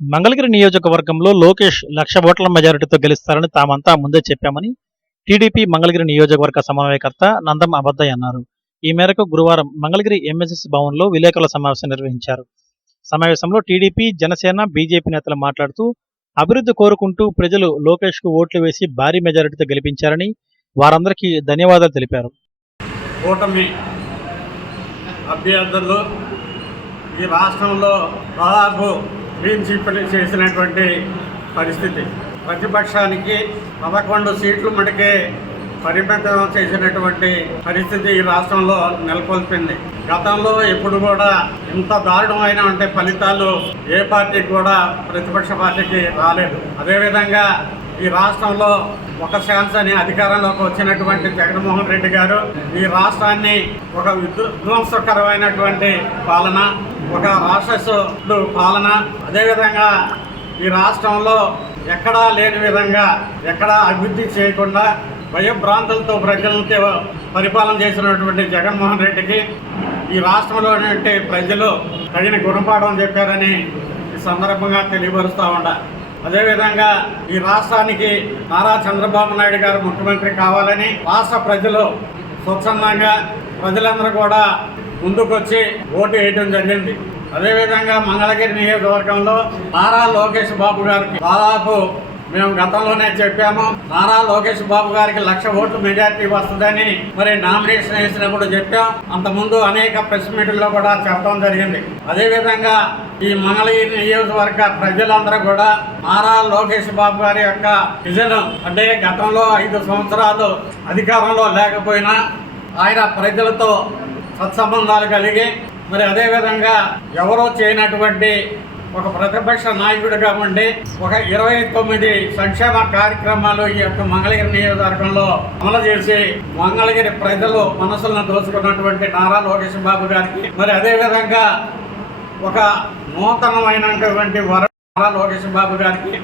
మంగళగిరి నియోజకవర్గంలో లోకేష్ లక్ష ఓట్ల మెజారిటీతో గెలుస్తారని తామంతా ముందే చెప్పామని టీడీపీ మంగళగిరి నియోజకవర్గ సమన్వయకర్త నందం అబద్దయ్య అన్నారు. ఈ మేరకు గురువారం మంగళగిరి ఎంఎస్ఎస్ భవన్లో విలేకరుల సమావేశం నిర్వహించారు. సమావేశంలో టీడీపీ జనసేన బీజేపీ నేతలు మాట్లాడుతూ అభివృద్ధి కోరుకుంటూ ప్రజలు లోకేష్కు ఓట్లు వేసి భారీ మెజారిటీతో గెలిపించారని వారందరికీ ధన్యవాదాలు తెలిపారు. కూటమి అభ్యర్థులు ఈ రాష్ట్రంలో దాదాపు క్లీన్ చేసినటువంటి పరిస్థితి. ప్రతిపక్షానికి పదకొండు సీట్లు మటుకే పరిమితం చేసినటువంటి పరిస్థితి ఈ రాష్ట్రంలో నెలకొల్పింది. గతంలో ఎప్పుడు కూడా ఇంత దారుణమైన ఫలితాలు ఏ పార్టీకి కూడా ప్రతిపక్ష పార్టీకి రాలేదు. అదేవిధంగా ఈ రాష్ట్రంలో ఒక ఛాన్స్ అని అధికారంలోకి వచ్చినటువంటి జగన్మోహన్ రెడ్డి గారు ఈ రాష్ట్రాన్ని ఒక విధ్వంసకరమైనటువంటి పాలన ఒక రాక్షసుడు పాలన. అదేవిధంగా ఈ రాష్ట్రంలో ఎక్కడా లేని విధంగా ఎక్కడా అభివృద్ధి చేయకుండా భయభ్రాంతులతో ప్రజలతో పరిపాలన చేసినటువంటి జగన్మోహన్ రెడ్డికి ఈ రాష్ట్రంలో ప్రజలు తగిన గుణపాఠం చెప్పారని ఈ సందర్భంగా తెలియపరుస్తూ ఉండ అదేవిధంగా ఈ రాష్ట్రానికి నారా చంద్రబాబు నాయుడు గారు ముఖ్యమంత్రి కావాలని రాష్ట్ర ప్రజలు స్వచ్ఛందంగా ప్రజలందరూ కూడా ముందుకొచ్చి ఓటు వేయడం జరిగింది. అదేవిధంగా మంగళగిరి నియోజకవర్గంలో నారా లోకేష్ బాబు గారికి దాదాపు మేము గతంలోనే చెప్పాము నారా లోకేష్ బాబు గారికి లక్ష ఓట్లు మెజార్టీ వస్తుందని మరి నామినేషన్ వేసినప్పుడు చెప్పాం. అంతకుముందు అనేక ప్రెస్ మీటింగ్లో కూడా చెప్పడం జరిగింది. అదేవిధంగా ఈ మంగళగిరి నియోజకవర్గ ప్రజలందరూ కూడా నారా లోకేష్ బాబు గారి యొక్క విజన్ అంటే గతంలో ఐదు సంవత్సరాలు అధికారంలో లేకపోయినా ఆయన ప్రజలతో సత్సంబంధాలు కలిగి మరి అదేవిధంగా ఎవరో చేయనటువంటి ఒక ప్రతిపక్ష నాయకుడిగా ఉండి ఒక ఇరవై తొమ్మిది సంక్షేమ కార్యక్రమాలు ఈ యొక్క మంగళగిరి నియోజకవర్గంలో అమలు చేసి మంగళగిరి ప్రజలు మనసులను దోచుకున్నటువంటి నారా లోకేష్ బాబు గారికి మరి అదేవిధంగా ఒక నూతనమైనటువంటి వర నారా లోకేష్ బాబు గారికి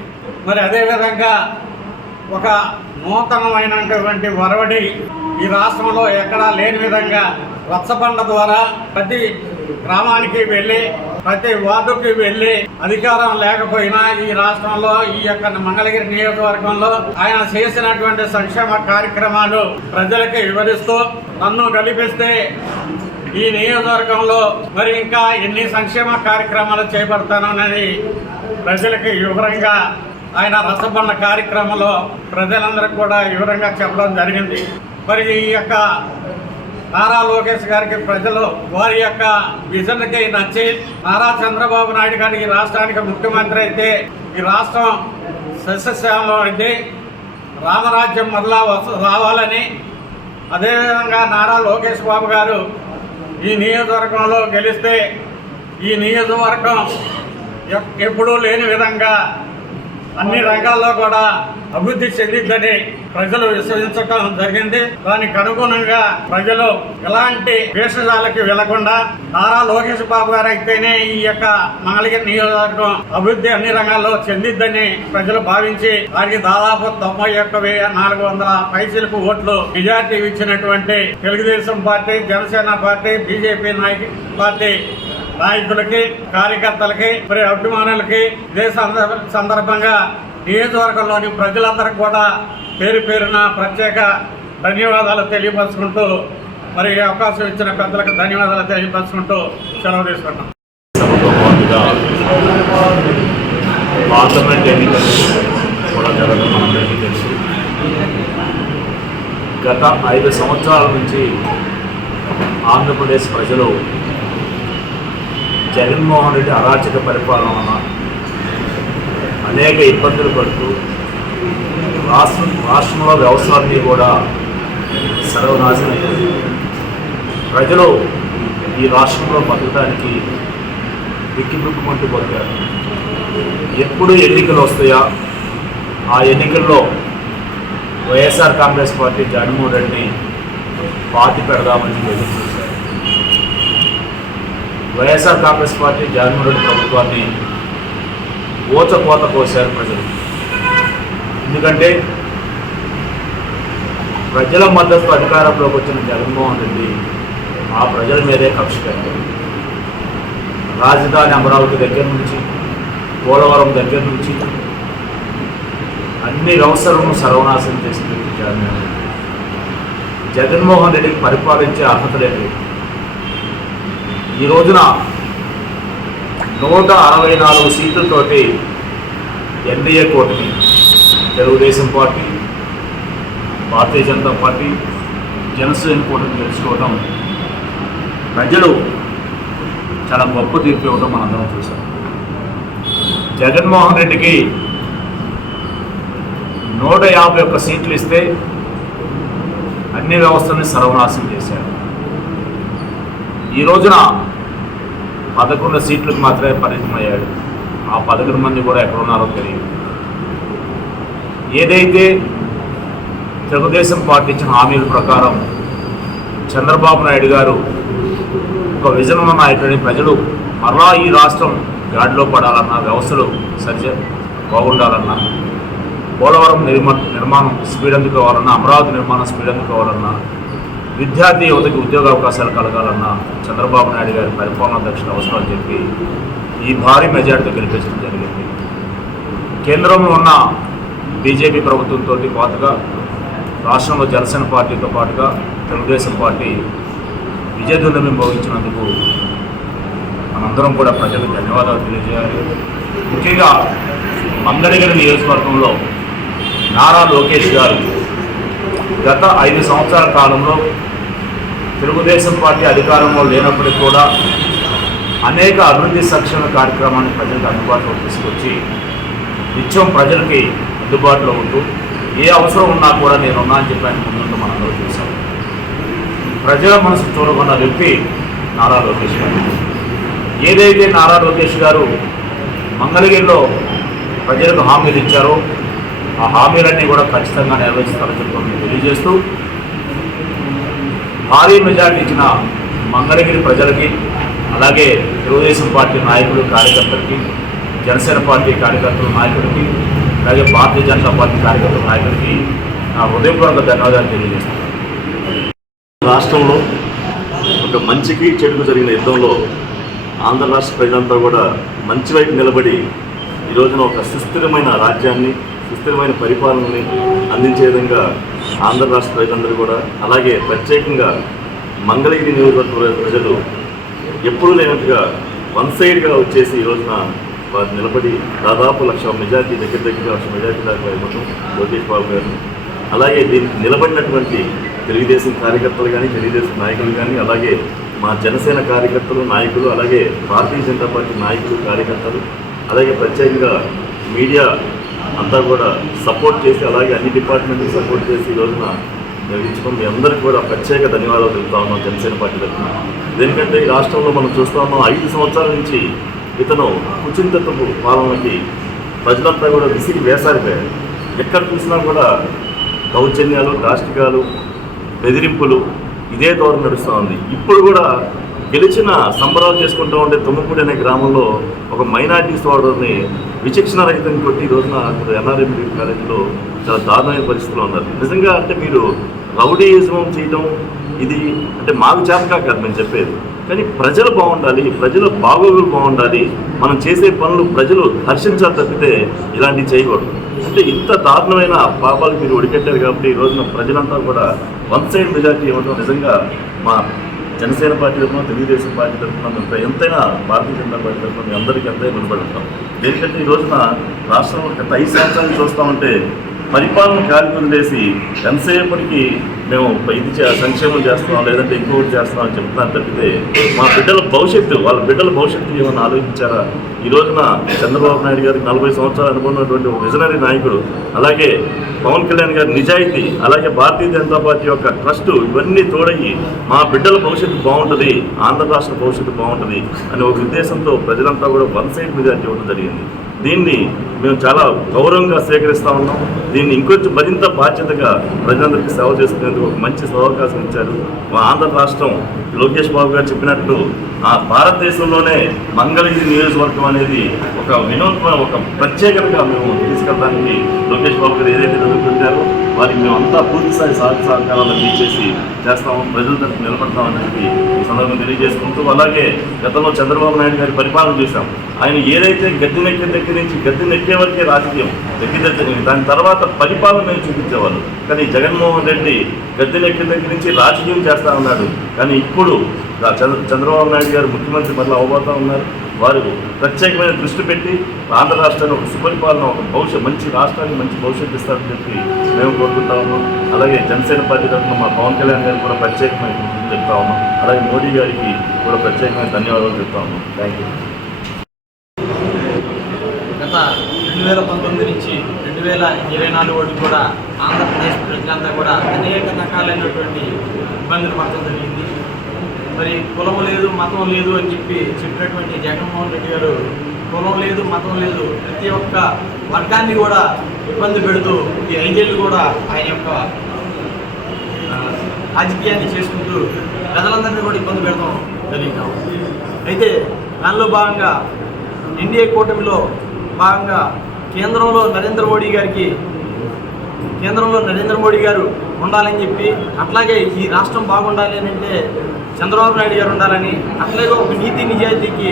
మరి అదేవిధంగా ఒక నూతనమైనటువంటి వరవడి ఈ రాష్ట్రంలో ఎక్కడా లేని విధంగా రచ్చబండ ద్వారా ప్రతి గ్రామానికి వెళ్ళి ప్రతి వార్డుకి వెళ్ళి అధికారం లేకపోయినా ఈ రాష్ట్రంలో ఈ యొక్క మంగళగిరి నియోజకవర్గంలో ఆయన చేసినటువంటి సంక్షేమ కార్యక్రమాలు ప్రజలకి వివరిస్తూ నన్ను గెలిపిస్తే ఈ నియోజకవర్గంలో మరి ఇంకా ఎన్ని సంక్షేమ కార్యక్రమాలు చేపడతానన్నది ప్రజలకి వివరంగా ఆయన రసబండ కార్యక్రమంలో ప్రజలందరికీ కూడా వివరంగా చెప్పడం జరిగింది. మరి ఈ యొక్క నారా లోకేష్ గారికి ప్రజలు వారి యొక్క విజన్కి నచ్చి నారా చంద్రబాబు నాయుడు గారికి ఈ రాష్ట్రానికి ముఖ్యమంత్రి అయితే ఈ రాష్ట్రం సస్యశ్యామలం అయితే రామరాజ్యం మరలా రావాలని అదేవిధంగా నారా లోకేష్ బాబు గారు ఈ నియోజకవర్గంలో గెలిస్తే ఈ నియోజకవర్గం ఎప్పుడూ లేని విధంగా అన్ని రంగాల్లో కూడా అభివృద్ధి చెందిద్దని ప్రజలు విశ్వసించడం జరిగింది. దానికి అనుగుణంగా ప్రజలు ఎలాంటి వేషజాలకి వెళ్ళకుండా నారా లోకేష్ బాబు గారు అయితేనే ఈ యొక్క మంగళగిరి నియోజకవర్గం అభివృద్ధి అన్ని రంగాల్లో చెందిద్దని ప్రజలు భావించి వారికి దాదాపు తొంభై ఒక్క వెయ్యి నాలుగు వందల పైసలకు ఓట్లు మెజార్టీ ఇచ్చినటువంటి Telugu Desam party Janasena party BJP నాయకు పార్టీ నాయకులకి కార్యకర్తలకి మరి అభిమానులకి ఇదే సందర్భంగా నియోజకవర్గంలోని ప్రజలందరికీ కూడా పేరు పేరున ప్రత్యేక ధన్యవాదాలు తెలియపరుచుకుంటూ మరి ఈ అవకాశం ఇచ్చిన పెద్దలకు ధన్యవాదాలు తెలియపరుచుకుంటూ సెలవు తీసుకుంటాం పార్లమెంట్ ఎన్నికలు కూడా జరగడం మనందరికీ తెలుసు. గత ఐదు సంవత్సరాల నుంచి ఆంధ్రప్రదేశ్ ప్రజలు జగన్మోహన్ రెడ్డి అరాచక పరిపాలన వలన అనేక ఇబ్బందులు పడుతూ రాష్ట్రం రాష్ట్రంలో వ్యవసాయాన్ని కూడా సర్వనాశనం అయ్యింది ప్రజలు ఈ రాష్ట్రంలో బతకడానికి బిక్కిబుక్కుమంటూ బతికారు ఎప్పుడు ఎన్నికలు వస్తాయా? ఆ ఎన్నికల్లో వైఎస్ఆర్ కాంగ్రెస్ పార్టీ జగన్మోహన్ రెడ్డిని పాతి పెడదామని ఎదురు వైఎస్ఆర్ కాంగ్రెస్ పార్టీ జగన్మోహన్ రెడ్డి ప్రభుత్వాన్ని ఓచకోత కోశారు ప్రజలు. ఎందుకంటే ప్రజల మద్దతు అధికారంలోకి వచ్చిన జగన్మోహన్ రెడ్డి ఆ ప్రజల మీదే కక్ష పెట్టారు రాజధాని అమరావతి దగ్గర నుంచి పోలవరం దగ్గర నుంచి అన్ని వ్యవస్థలను సర్వనాశనం చేసిన వ్యక్తి జగన్మోహన్ రెడ్డి. జగన్మోహన్ రెడ్డికి పరిపాలించే అర్హత లేదు. ఈ రోజున నూట అరవై నాలుగు సీట్లతోటి ఎన్డీఏ కూటమి తెలుగుదేశం పార్టీ భారతీయ జనతా పార్టీ జనసేన కూటమి తెలుసుకోవడం ప్రజలు చాలా గొప్ప తీర్పు ఇవ్వడం మనందరం చూసాం జగన్మోహన్ రెడ్డికి నూట యాభై ఒక్క సీట్లు ఇస్తే అన్ని వ్యవస్థల్ని సర్వనాశనం చేశారు. ఈ రోజున పదకొండు సీట్లకు మాత్రమే పరిమితమయ్యాడు. ఆ పదకొండు మంది కూడా ఎక్కడున్నారో తెలియదు. ఏదైతే తెలుగుదేశం పార్టీ ఇచ్చిన హామీల ప్రకారం చంద్రబాబు నాయుడు గారు ఒక విజన్ ఉన్న నాయకుడిని ప్రజలు మరలా ఈ రాష్ట్రం గాడిలో పడాలన్న వ్యవస్థలు సజ్జ బాగుండాలన్నా పోలవరం నిర్మా నిర్మాణం స్పీడ్ అందుకోవాలన్నా అమరావతి నిర్మాణం స్పీడ్ అందుకోవాలన్నా విద్యార్థి యువతకి ఉద్యోగ అవకాశాలు కలగాలన్న చంద్రబాబు నాయుడు గారి పరిపాలన దక్షిణ అవసరం అని చెప్పి ఈ భారీ మెజార్టీతో గెలిపించడం జరిగింది. కేంద్రంలో ఉన్న బీజేపీ ప్రభుత్వంతో పాటుగా రాష్ట్రంలో జనసేన పార్టీతో పాటుగా తెలుగుదేశం పార్టీ విజయదుండమి భోగించినందుకు మనందరం కూడా ప్రజలకు ధన్యవాదాలు తెలియజేయాలి. ముఖ్యంగా మంగళగిరి నియోజకవర్గంలో నారా లోకేష్ గారు గత ఐదు సంవత్సరాల కాలంలో తెలుగుదేశం పార్టీ అధికారంలో లేనప్పటికీ కూడా అనేక అభివృద్ధి సంక్షేమ కార్యక్రమాన్ని ప్రజలకు అందుబాటులో తీసుకొచ్చి నిత్యం ప్రజలకి అందుబాటులో ఉంటూ ఏ అవసరం ఉన్నా కూడా నేను ఉన్నా అని చెప్పి ఆయన ముందుంటూ మనందరూ చూసాం ప్రజల మనసు చూడకున్న వ్యక్తి నారా లోకేష్ గారు. ఏదైతే నారా లోకేష్ గారు మంగళగిరిలో ప్రజలకు హామీలు ఇచ్చారో ఆ హామీలన్నీ కూడా ఖచ్చితంగా నెరవేరుస్తారని చెప్పి తెలియజేస్తూ భారీ మెజార్టీ ఇచ్చిన మంగళగిరి ప్రజలకి అలాగే తెలుగుదేశం పార్టీ నాయకులు కార్యకర్తలకి జనసేన పార్టీ కార్యకర్తల నాయకుడికి అలాగే భారతీయ జనతా పార్టీ కార్యకర్తల నాయకుడికి నా హృదయపూర్వక ధన్యవాదాలు తెలియజేస్తాను రాష్ట్రంలో ఒక మంచికి చెడుకు జరిగిన యుద్ధంలో ఆంధ్ర రాష్ట్ర ప్రజలంతా కూడా మంచి వైపు నిలబడి ఈ రోజున ఒక సుస్థిరమైన రాజ్యాన్ని సుస్థిరమైన పరిపాలనని అందించే విధంగా ఆంధ్ర రాష్ట్ర ప్రజలందరూ కూడా అలాగే ప్రత్యేకంగా మంగళగిరి నియోజకవర్గ ప్రజలు ఎప్పుడూ లేనట్టుగా వన్ సైడ్గా వచ్చేసి ఈ రోజున వారు నిలబడి దాదాపు లక్ష మెజార్టీ దగ్గర దగ్గర లక్ష మెజార్టీ దాకా ఇవ్వటం లోకేష్ బాబు గారు. అలాగే దీనికి నిలబడినటువంటి తెలుగుదేశం కార్యకర్తలు కానీ తెలుగుదేశం నాయకులు కానీ అలాగే మా జనసేన కార్యకర్తలు నాయకులు అలాగే భారతీయ జనతా పార్టీ నాయకులు కార్యకర్తలు అలాగే ప్రత్యేకంగా మీడియా అంతా కూడా సపోర్ట్ చేసి అలాగే అన్ని డిపార్ట్మెంట్కి సపోర్ట్ చేసి ఈ రోజున నిర్వహించుకుని మీ అందరికీ కూడా ప్రత్యేక ధన్యవాదాలు తెలుపుతా ఉన్నాం జనసేన పార్టీ తరఫున. ఎందుకంటే ఈ రాష్ట్రంలో మనం చూస్తా ఉన్నాం ఐదు సంవత్సరాల నుంచి ఇతను కుచింతత్వపు పాలనకి ప్రజలంతా కూడా విసిగి వేసారిపోయారు. ఎక్కడ చూసినా కూడా దౌర్జన్యాలు రాష్ట్రికాలు బెదిరింపులు ఇదే ధోరణి నడుస్తూ ఉంది. ఇప్పుడు కూడా గెలిచిన సంబరాలు చేసుకుంటూ ఉండే తుమ్మపూడి అనే గ్రామంలో ఒక మైనార్టీ సోదరుని విచక్షణ రహితం కొట్టి ఈ రోజున అక్కడ ఎన్ఆర్ఎం కాలేజీలో చాలా దారుణమైన పరిస్థితుల్లో ఉన్నారు. నిజంగా అంటే మీరు రౌడీయిజం చేయడం ఇది అంటే మాకు చేపకా కాదు మేము చెప్పేది. కానీ ప్రజలు బాగుండాలి ప్రజల బాగోగులు బాగుండాలి మనం చేసే పనులు ప్రజలు హర్షించాలి తప్పితే ఇలాంటివి చేయకూడదు. అంటే ఇంత దారుణమైన పాపాలు మీరు ఒడికెట్టారు కాబట్టి ఈ రోజున ప్రజలంతా కూడా వన్ సైడ్ మెజార్టీ ఇవ్వడం నిజంగా మా జనసేన పార్టీ తరఫున తెలుగుదేశం పార్టీ తరఫున మేము ఎంతైనా భారతీయ జనతా పార్టీ తరఫున మీ అందరికీ ఎంతైనా ఉంటాం ఎందుకంటే ఈ రోజున రాష్ట్రంలో గత ఐదు సంవత్సరాలు చూస్తామంటే పరిపాలన కాలికుందేసి ఎంతసేపటికి మేము ఇది సంక్షేమం చేస్తున్నాం లేదంటే ఇంకొకటి చేస్తున్నాం అని చెప్తున్నాను తప్పితే మా బిడ్డల భవిష్యత్తు వాళ్ళ బిడ్డల భవిష్యత్తు ఏమైనా ఆలోచించారా? ఈ రోజున చంద్రబాబు నాయుడు గారికి నలభై సంవత్సరాలు అనుకున్నటువంటి ఒక విజనరీ నాయకుడు అలాగే పవన్ కళ్యాణ్ గారి నిజాయితీ అలాగే భారతీయ జనతా పార్టీ యొక్క ట్రస్ట్ ఇవన్నీ తోడయ్యి మా బిడ్డల భవిష్యత్తు బాగుంటుంది ఆంధ్ర రాష్ట్ర భవిష్యత్తు బాగుంటుంది అనే ఒక ఉద్దేశంతో ప్రజలంతా కూడా వన్ సైడ్ మెజార్టీ ఇవ్వడం జరిగింది. దీన్ని మేము చాలా గౌరవంగా స్వీకరిస్తూ ఉన్నాం. దీన్ని ఇంకొంచెం మరింత బాధ్యతగా ప్రజలందరికీ సేవ చేసుకునేందుకు ఒక మంచి సదవకాశం ఇచ్చారు. మా ఆంధ్ర రాష్ట్రం లోకేష్ బాబు గారు చెప్పినట్టు ఆ భారతదేశంలోనే మంగళగిరి నియోజకవర్గం అనేది ఒక వినూత్న ఒక ప్రత్యేకతగా మేము తీసుకెళ్ళడానికి లోకేష్ బాబు గారు ఏదైతే నిలబెట్టారో వారికి మేము అంతా పూర్తి స్థాయి సహకార సహకారాలు చేస్తాము ప్రజల తరఫు నిలబడతామని చెప్పి ఈ సందర్భంగా తెలియజేసుకుంటూ అలాగే గతంలో చంద్రబాబు నాయుడు గారి పరిపాలన చేశాం. ఆయన ఏదైతే గద్దె దగ్గర నుంచి గద్దె నెక్కే వరకే రాజకీయం దగ్గర దగ్గర దాని తర్వాత పరిపాలన మేము చూపించేవాళ్ళు. కానీ జగన్మోహన్ రెడ్డి గద్దె నెట్టిన దగ్గర నుంచి రాజకీయం చేస్తా ఉన్నాడు. కానీ ఇప్పుడు చంద్ర- చంద్రబాబు నాయుడు గారు ముఖ్యమంత్రి మళ్ళీ అవబోతా ఉన్నారు. వారు ప్రత్యేకమైన దృష్టి పెట్టి ఆంధ్ర రాష్ట్రాన్ని ఒక సుపరిపాలన ఒక భవిష్యత్ మంచి రాష్ట్రానికి మంచి భవిష్యత్తు ఇస్తారని చెప్పి మేము కోరుకుంటా ఉన్నాం. అలాగే జనసేన పార్టీ తరఫున మా పవన్ కళ్యాణ్ గారికి కూడా ప్రత్యేకమైన చెప్తా ఉన్నాం. అలాగే మోడీ గారికి కూడా ప్రత్యేకమైన ధన్యవాదాలు చెప్తా ఉన్నాం. థ్యాంక్ యూ గత రెండు వేల పంతొమ్మిది నుంచి రెండు వేల ఇరవై నాలుగు వరకు కూడా ఆంధ్రప్రదేశ్ ప్రజలంతా కూడా అనేక రకాలైనటువంటి ఇబ్బందులు పడటం జరిగింది. మరి కులం లేదు మతం లేదు అని చెప్పి చెప్పినటువంటి జగన్మోహన్ రెడ్డి గారు కులం లేదు మతం లేదు ప్రతి ఒక్క వర్గాన్ని కూడా ఇబ్బంది పెడుతూ ఈ ఐదేళ్ళు కూడా ఆయన యొక్క రాజకీయాన్ని చేసుకుంటూ ప్రజలందరినీ కూడా ఇబ్బంది పెడతాం జరిగినాం అయితే దానిలో భాగంగా ఎన్డీఏ కూటమిలో భాగంగా కేంద్రంలో నరేంద్ర మోడీ గారికి కేంద్రంలో నరేంద్ర మోడీ గారు ఉండాలని చెప్పి అట్లాగే ఈ రాష్ట్రం బాగుండాలి అని అంటే చంద్రబాబు నాయుడు గారు ఉండాలని అట్లాగే ఒక నీతి నిజాయితీకి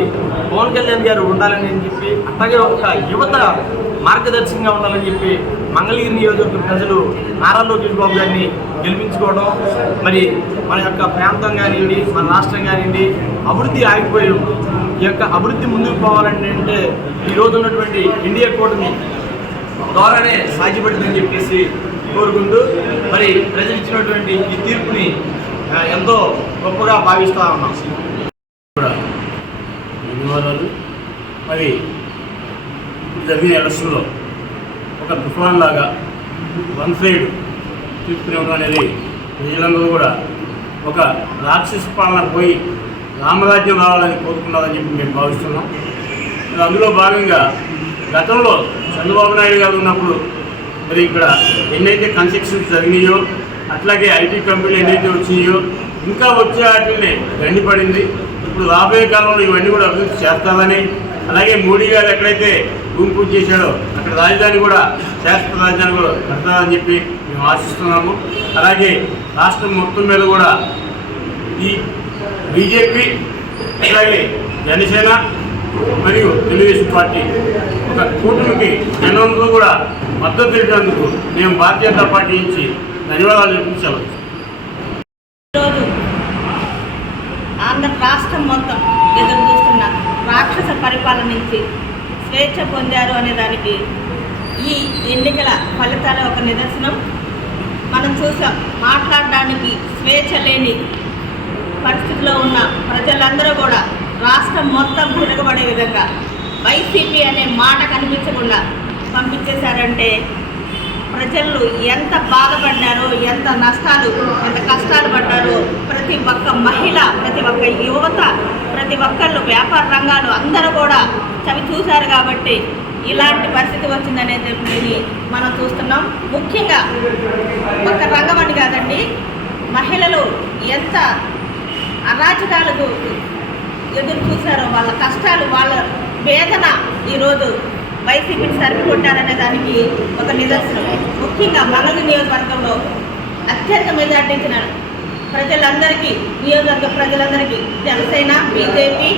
పవన్ కళ్యాణ్ గారు ఉండాలని అని చెప్పి అట్లాగే ఒక యువత మార్గదర్శకంగా ఉండాలని చెప్పి మంగళగిరి నియోజకవర్గ ప్రజలు నారా లోకేష్ బాబు గారిని గెలిపించుకోవడం మరి మన యొక్క ప్రాంతం కానివ్వండి మన రాష్ట్రం కానివ్వండి అభివృద్ధి ఆగిపోయి ఈ యొక్క అభివృద్ధి ముందుకు పోవాలంటే అంటే ఈ రోజు ఉన్నటువంటి ఇండియా కూటమి ద్వారానే సాధ్యపడుతుందని చెప్పేసి కోరుకుంటూ మరి ప్రజలు ఇచ్చినటువంటి ఈ తీర్పుని ఎంతో గొప్పగా భావిస్తూ ఉన్నాం. ధన్యవాదాలు. మరి జరిగిన ఎలక్షన్లో ఒక తుఫాన్ లాగా వన్ సైడ్ తీసుకునేవడం అనేది ప్రజలందరూ కూడా ఒక రాక్షస పాలన పోయి రామరాజ్యం రావాలని కోరుకున్నారని చెప్పి మేము భావిస్తున్నాం. అందులో భాగంగా గతంలో చంద్రబాబు నాయుడు గారు ఉన్నప్పుడు మరి ఇక్కడ ఎన్నైతే కన్స్ట్రక్షన్స్ జరిగినాయో అట్లాగే ఐటీ కంపెనీలు ఎన్నైతే వచ్చినాయో ఇంకా వచ్చే వాటిని గండిపడింది ఇప్పుడు రాబోయే కాలంలో ఇవన్నీ కూడా అభివృద్ధి చేస్తామని అలాగే మోడీ గారు ఎక్కడైతే భూమి పూజ చేశాడో అక్కడ రాజధాని కూడా శాశ్వత రాజధాని కూడా కడతారని చెప్పి మేము ఆశిస్తున్నాము. అలాగే రాష్ట్రం మొత్తం మీద కూడా ఈ బీజేపీ అలాగే జనసేన మరియు తెలుగుదేశం పార్టీ ఒక కూటమికి జనంలో కూడా మద్దతు తెలిపినందుకు మేము భారతీయ జనతా పార్టీ నుంచి ధన్యవాదాలు చూపించాము ఈరోజు ఆంధ్ర రాష్ట్రం మొత్తం ఎదురు చూస్తున్న రాక్షస పరిపాలన నుంచి స్వేచ్ఛ పొందారు అనే దానికి ఈ ఎన్నికల ఫలితాల ఒక నిదర్శనం. మనం చూసాం మాట్లాడడానికి స్వేచ్ఛ లేని పరిస్థితిలో ఉన్న ప్రజలందరూ కూడా రాష్ట్రం మొత్తం తిరగబడే విధంగా వైసీపీ అనే మాట కనిపించకుండా పంపించేశారంటే ప్రజలు ఎంత బాధపడ్డారో ఎంత నష్టాలు ఎంత కష్టాలు పడ్డారో ప్రతి ఒక్క మహిళ ప్రతి ఒక్క యువత ప్రతి ఒక్కళ్ళు వ్యాపార రంగాలు అందరూ కూడా చవి చూశారు కాబట్టి ఇలాంటి పరిస్థితి వచ్చిందనేది చెప్పి మనం చూస్తున్నాం. ముఖ్యంగా ఒక రంగం అని కాదండి మహిళలు ఎంత అరాచకాలకు ఎదురు చూశారో. వాళ్ళ కష్టాలు వాళ్ళ వేదన ఈరోజు వైసీపీని సరికొట్టారనే దానికి ఒక నిదర్శనం. ముఖ్యంగా మంగళగిరి నియోజకవర్గంలో అత్యంత మెజార్టీ ప్రజలందరికీ నియోజకవర్గ ప్రజలందరికీ జనసేన బీజేపీ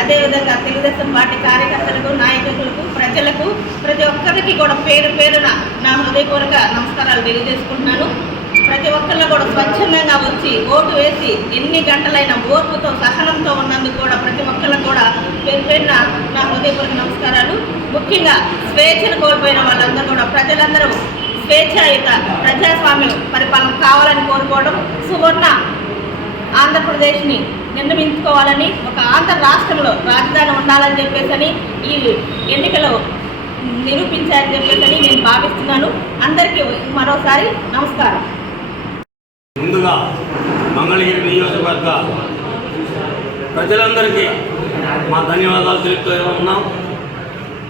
అదేవిధంగా తెలుగుదేశం పార్టీ కార్యకర్తలకు నాయకులకు ప్రజలకు ప్రతి ఒక్కరికి కూడా పేరు పేరున నా హృదయపూర్వక నమస్కారాలు తెలియజేసుకుంటున్నాను. ప్రతి ఒక్కళ్ళు కూడా స్వచ్ఛందంగా వచ్చి ఓటు వేసి ఎన్ని గంటలైన ఓర్పుతో సహనంతో ఉన్నందుకు కూడా ప్రతి ఒక్కళ్ళు కూడా పేరు పేరున నా హృదయపూర్వక నమస్కారాలు. ముఖ్యంగా స్వేచ్ఛను కోల్పోయిన వాళ్ళందరూ కూడా ప్రజలందరూ స్వేచ్ఛాయుత ప్రజాస్వామ్యం పరిపాలన కావాలని కోరుకోవడం సువర్ణ ఆంధ్రప్రదేశ్ని నిర్ణయించుకోవాలని ఒక ఆంధ్ర రాష్ట్రంలో రాజధాని ఉండాలని చెప్పేసి ఈ ఎన్నికలో నిరూపించారని చెప్పేసి నేను భావిస్తున్నాను. అందరికీ మరోసారి నమస్కారం. ముందుగా మంగళగిరి నియోజకవర్గ ప్రజలందరికీ మా ధన్యవాదాలు తెలుపుతూ ఉన్నాం.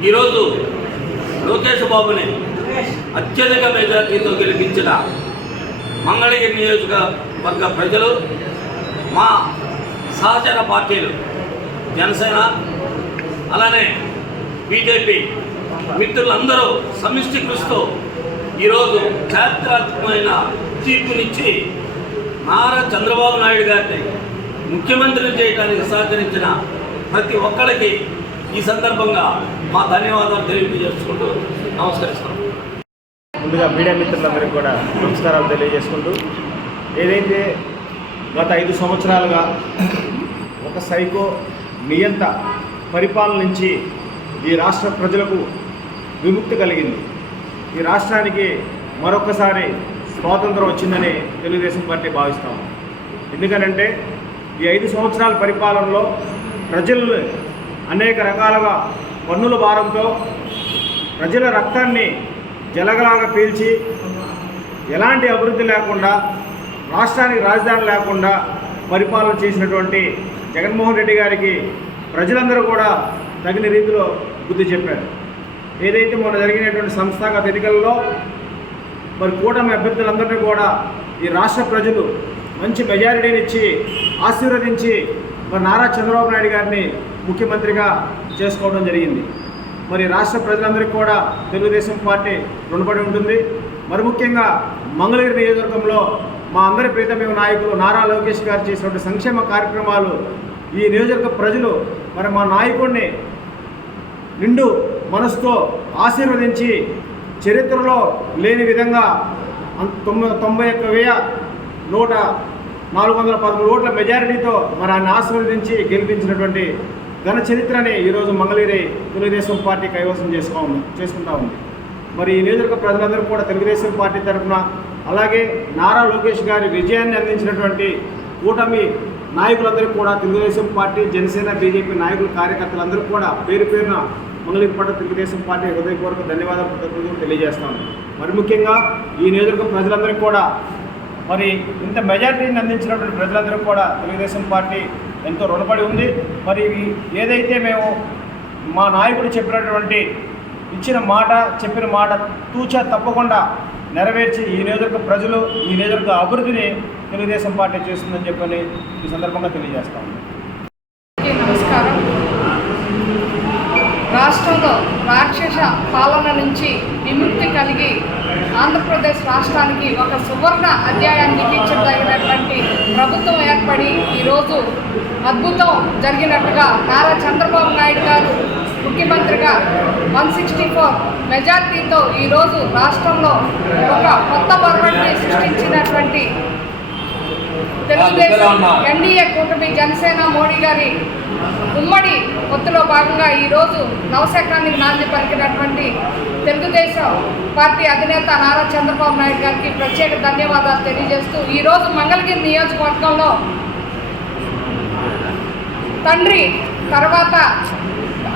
ఈరోజు లోకేష్ బాబుని అత్యధిక మెజార్టీతో గెలిపించిన మంగళగిరి నియోజకవర్గ ప్రజలు మా సహచర పార్టీలు జనసేన అలానే బీజేపీ మిత్రులందరూ సమిష్టి కృషితో ఈరోజు చారిత్రాత్మకమైన తీర్పునిచ్చి నారా చంద్రబాబు నాయుడు గారిని ముఖ్యమంత్రిని చేయడానికి సహకరించిన ప్రతి ఒక్కరికి ఈ సందర్భంగా మా ధన్యవాదాలు తెలియజేసుకుంటూ నమస్కరిస్తాం. ముందుగా మీడియా మిత్రులందరికీ కూడా నమస్కారాలు తెలియజేసుకుంటూ ఏదైతే గత ఐదు సంవత్సరాలుగా ఒక సైకో నియంత పరిపాలన నుంచి ఈ రాష్ట్ర ప్రజలకు విముక్తి కలిగింది. ఈ రాష్ట్రానికి మరొకసారి స్వాతంత్రం వచ్చిందని తెలుగుదేశం పార్టీ భావిస్తాం ఎందుకనంటే ఈ ఐదు సంవత్సరాల పరిపాలనలో ప్రజలు అనేక రకాలుగా పన్నుల భారంతో ప్రజల రక్తాన్ని జలగలాగా పీల్చి ఎలాంటి అభివృద్ధి లేకుండా రాష్ట్రానికి రాజధాని లేకుండా పరిపాలన చేసినటువంటి జగన్మోహన్ రెడ్డి గారికి ప్రజలందరూ కూడా తగిన రీతిలో బుద్ధి చెప్పారు. ఏదైతే మొన్న జరిగినటువంటి సంస్థాగత ఎన్నికల్లో మరి కూటమి అభ్యర్థులందరినీ కూడా ఈ రాష్ట్ర ప్రజలు మంచి మెజారిటీని ఇచ్చి ఆశీర్వదించి మరి నారా చంద్రబాబు నాయుడు గారిని ముఖ్యమంత్రిగా చేసుకోవడం జరిగింది. మరి రాష్ట్ర ప్రజలందరికీ కూడా తెలుగుదేశం పార్టీ రుణపడి ఉంటుంది. మరి ముఖ్యంగా మంగళగిరి నియోజకవర్గంలో మా అందరి ప్రీతమైన నాయకులు నారా లోకేష్ గారు చేసినటువంటి సంక్షేమ కార్యక్రమాలు ఈ నియోజకవర్గ ప్రజలు మరి మా నాయకుడిని నిండు మనసుతో ఆశీర్వదించి చరిత్రలో లేని విధంగా తొంభై తొంభై ఒక్క వెయ్యి నూట నాలుగు వందల పదమూడు ఓట్ల మెజారిటీతో మరి ఆయన ఆశీర్వదించి గెలిపించినటువంటి ఘన చరిత్రని ఈరోజు మంగళగిరి తెలుగుదేశం పార్టీ కైవసం చేసుకో చేసుకుంటా ఉంది. మరి ఈ నియోజకవర్గ ప్రజలందరూ కూడా తెలుగుదేశం పార్టీ తరఫున అలాగే నారా లోకేష్ గారి విజయాన్ని అందించినటువంటి కూటమి నాయకులందరికీ కూడా తెలుగుదేశం పార్టీ జనసేన బీజేపీ నాయకులు కార్యకర్తలందరూ కూడా పేరు పేరున మంగళగిరి పట్ల తెలుగుదేశం పార్టీ హృదయపూర్వక ధన్యవాదాలు కృతజ్ఞతలు తెలియజేస్తాను. మరి ముఖ్యంగా ఈ నియోజకవర్గ ప్రజలందరికీ కూడా మరి ఇంత మెజార్టీని అందించినటువంటి ప్రజలందరూ కూడా తెలుగుదేశం పార్టీ ఎంతో రుణపడి ఉంది. మరి ఏదైతే మేము మా నాయకుడు చెప్పినటువంటి ఇచ్చిన మాట చెప్పిన మాట తూచా తప్పకుండా నెరవేర్చి ఈ నియోజకవర్గ ప్రజలు ఈ నియోజకవర్గ అభివృద్ధిని తెలుగుదేశం పార్టీ చేస్తుందని చెప్పని ఈ సందర్భంగా తెలియజేస్తాము నమస్కారం. రాష్ట్రంలో రాక్షస పాలన నుంచి విముక్తి కలిగి ఆంధ్రప్రదేశ్ రాష్ట్రానికి ఒక సువర్ణ అధ్యాయాన్ని లిఖించదగినటువంటి ప్రభుత్వం ఏర్పడి ఈరోజు అద్భుతం జరిగినట్టుగా నారా చంద్రబాబు నాయుడు గారు ముఖ్యమంత్రిగా వన్ సిక్స్టీ ఫోర్ మెజార్టీతో ఈరోజు రాష్ట్రంలో ఒక కొత్త పర్వాన్ని సృష్టించినటువంటి తెలుగుదేశం ఎన్డీఏ కూటమి జనసేన మోడీ గారి ఉమ్మడి పొత్తులో భాగంగా ఈరోజు నవశకానికి నాంది పలికినటువంటి తెలుగుదేశం పార్టీ అధినేత నారా చంద్రబాబు నాయుడు గారికి ప్రత్యేక ధన్యవాదాలు తెలియజేస్తూ ఈరోజు మంగళగిరి నియోజకవర్గంలో తండ్రి తర్వాత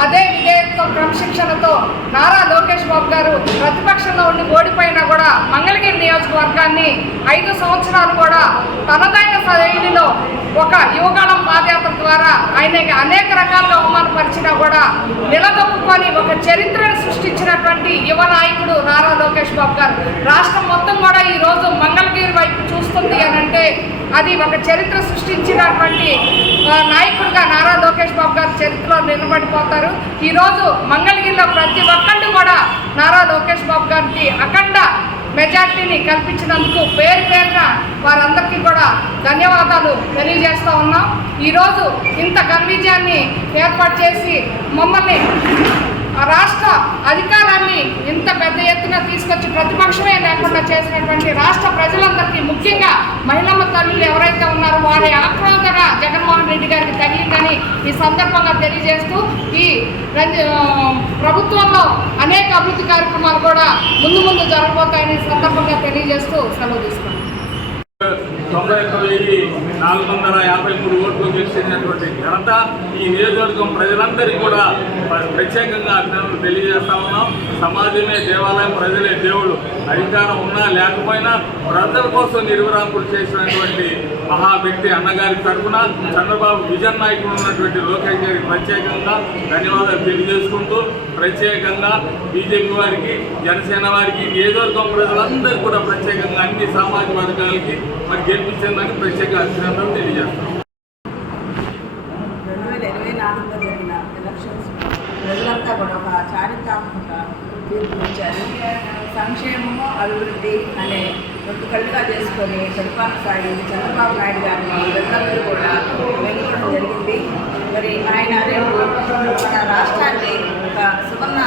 అదే విధేయతతో క్రమశిక్షణతో నారా లోకేష్ బాబు గారు ప్రతిపక్షంలో ఉండి ఓడిపోయినా కూడా మంగళగిరి నియోజకవర్గాన్ని ఐదు సంవత్సరాలు కూడా తనదైన శైలిలో ఒక యువకాలం పాదయాత్ర ద్వారా ఆయన అనేక రకాలుగా అవమానపరిచినా కూడా నిలదొక్కుని ఒక చరిత్రను సృష్టించినటువంటి యువ నాయకుడు నారా లోకేష్ బాబు గారు. రాష్ట్రం మొత్తం కూడా ఈ రోజు మంగళగిరి వైపు చూస్తుంది అని అంటే అది ఒక చరిత్ర సృష్టించినటువంటి నాయకుడిగా నారా లోకేష్ బాబు గారు చరిత్రలో నిలబడిపోతారు. ఈరోజు మంగళగిరిలో ప్రతి ఒక్కళ్ళు కూడా నారా లోకేష్ బాబు గారికి అఖండ మెజార్టీని కల్పించినందుకు పేరు పేరున వారందరికీ కూడా ధన్యవాదాలు తెలియజేస్తూ ఉన్నాం. ఈరోజు ఇంత ఘన విజయాన్ని ఏర్పాటు చేసి మమ్మల్ని రాష్ట్ర అధికారాన్ని ఇంత పెద్ద ఎత్తున తీసుకొచ్చి ప్రతిపక్షమే లేకుండా చేసినటువంటి రాష్ట్ర ప్రజలందరికీ ముఖ్యంగా మహిళమ్మ తల్లులు ఎవరైతే ఉన్నారో వారి ఆక్రోధన జగన్మోహన్ రెడ్డి గారికి తగిలిందని ఈ సందర్భంగా తెలియజేస్తూ ఈ ప్రభుత్వంలో అనేక అభివృద్ధి కార్యక్రమాలు కూడా ముందు ముందు జరగబోతాయని సందర్భంగా తెలియజేస్తూ సెలవు తీసుకున్నాను తొంభై ఒక్క వెయ్యి నాలుగు వందల యాభై మూడు ఓట్లు గెలిచినటువంటి ఘనత ఈ నియోజకవర్గం ప్రజలందరికీ కూడా ప్రత్యేకంగా అభినందనలు తెలియజేస్తా ఉన్నాం. సమాజమే దేవాలయం ప్రజలే దేవుడు అధికారం ఉన్నా లేకపోయినా ప్రజల కోసం నిర్విరాంకులు చేసినటువంటి మహావ్యక్తి అన్నగారి తరఫున చంద్రబాబు విజన్ నాయకుడు ఉన్నటువంటి లోకేష్ గారికి ప్రత్యేకంగా ధన్యవాదాలు తెలియజేసుకుంటూ ప్రత్యేకంగా బీజేపీ వారికి జనసేన వారికి నియోజకవర్గం ప్రజలందరికీ కూడా ప్రత్యేకంగా అన్ని సామాజిక వర్గాలకి మరి గెలిపించేందుకు ప్రత్యేక అభినందనలు తెలియజేస్తాం ప్రజలంతా కూడా ఒక చారిత్రాత్మక తీర్పు ఇచ్చారు సంక్షేమము అభివృద్ధి అనే రెండు కళ్ళుగా చేసుకొని పరిపాలన సాగింది చంద్రబాబు నాయుడు గారిని వీళ్ళందరూ కూడా వెనుకోవడం జరిగింది. మరి ఆయన రేపు మన రాష్ట్రాన్ని ఒక సువర్ణ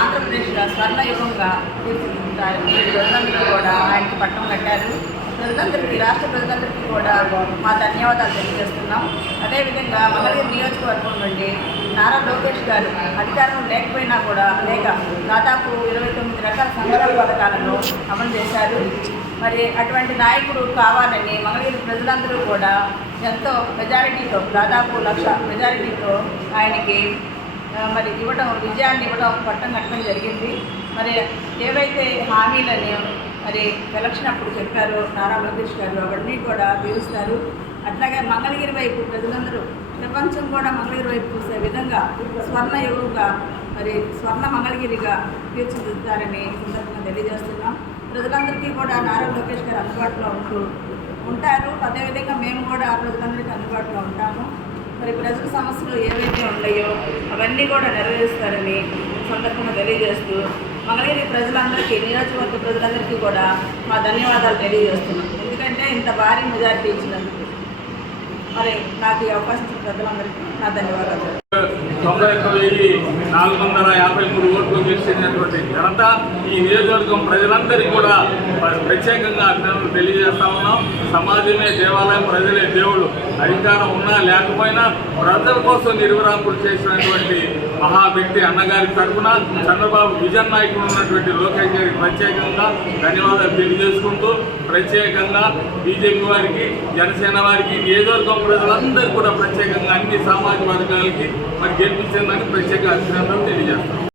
ఆంధ్రప్రదేశ్గా స్వర్ణయుగంగా తీర్చిదిద్దుతారు. వీళ్ళందరూ కూడా ఆయనకి పట్టం కట్టారు. ప్రజలందరికీ రాష్ట్ర ప్రజలందరికీ కూడా మా ధన్యవాదాలు తెలియజేస్తున్నాం. అదేవిధంగా మంగళగిరి నియోజకవర్గం నుండి నారా లోకేష్ గారు అధికారం లేకపోయినా కూడా లేక దాదాపు ఇరవై తొమ్మిది రకాల సంఘాల పథకాలను అమలు చేశారు. మరి అటువంటి నాయకుడు కావాలని మంగళగిరి ప్రజలందరూ కూడా ఎంతో మెజారిటీతో దాదాపు లక్ష మెజారిటీతో ఆయనకి మరి ఇవ్వడం విజయాన్ని ఇవ్వడం పట్టం కట్టడం జరిగింది. మరి ఏవైతే హామీలని మరి ఎలక్షన్ అప్పుడు చెప్పారు నారా లోకేష్ గారు అవన్నీ కూడా తీరుస్తారు. అట్లాగే మంగళగిరి వైపు ప్రజలందరూ ప్రపంచం కూడా మంగళగిరి వైపు చూసే విధంగా స్వర్ణ యుగంగా మరి స్వర్ణ మంగళగిరిగా తీర్చిదిద్దుతారని సందర్భంగా తెలియజేస్తున్నాం. ప్రజలందరికీ కూడా నారా లోకేష్ గారు అందుబాటులో ఉంటూ ఉంటారు. అదేవిధంగా మేము కూడా ప్రజలందరికీ అందుబాటులో ఉంటాము. మరి ప్రజల సమస్యలు ఏవైతే ఉన్నాయో అవన్నీ కూడా నెరవేరుస్తారని సందర్భంగా తెలియజేస్తూ మంగళగిరి ప్రజలందరికీ నియోజకవర్గ ప్రజలందరికీ కూడా మా ధన్యవాదాలు తెలియజేస్తున్నాం. ఎందుకంటే ఇంత భారీ మెజారిటీ ఇచ్చినందుకు మరి నాకు ఈ అవకాశం ఇచ్చిన ప్రజలందరికీ నా ధన్యవాదాలు. తొంభై ఒక్క వెయ్యి నాలుగు వందల యాభై మూడు ఓట్లు గెలిచినటువంటి ఘనత ఈ నియోజకవర్గం ప్రజలందరికీ కూడా మరి ప్రత్యేకంగా అభినందనలు తెలియజేస్తా ఉన్నాం. సమాజమే దేవాలయం ప్రజలే దేవుడు అధికారం ఉన్నా లేకపోయినా ప్రజల కోసం నిర్వహణ చేసినటువంటి మహా వ్యక్తి అన్నగారి తరఫున చంద్రబాబు విజన్ నాయకుడు ఉన్నటువంటి లోకేష్ గారికి ప్రత్యేకంగా ధన్యవాదాలు తెలియజేసుకుంటూ ప్రత్యేకంగా బీజేపీ వారికి జనసేన వారికి నియోజకవర్గం ప్రజలందరికీ కూడా ప్రత్యేకంగా అన్ని సామాజిక వర్గాలకి మరి గెలిపించిందని ప్రత్యేక అభినందనలు తెలియజేస్తాం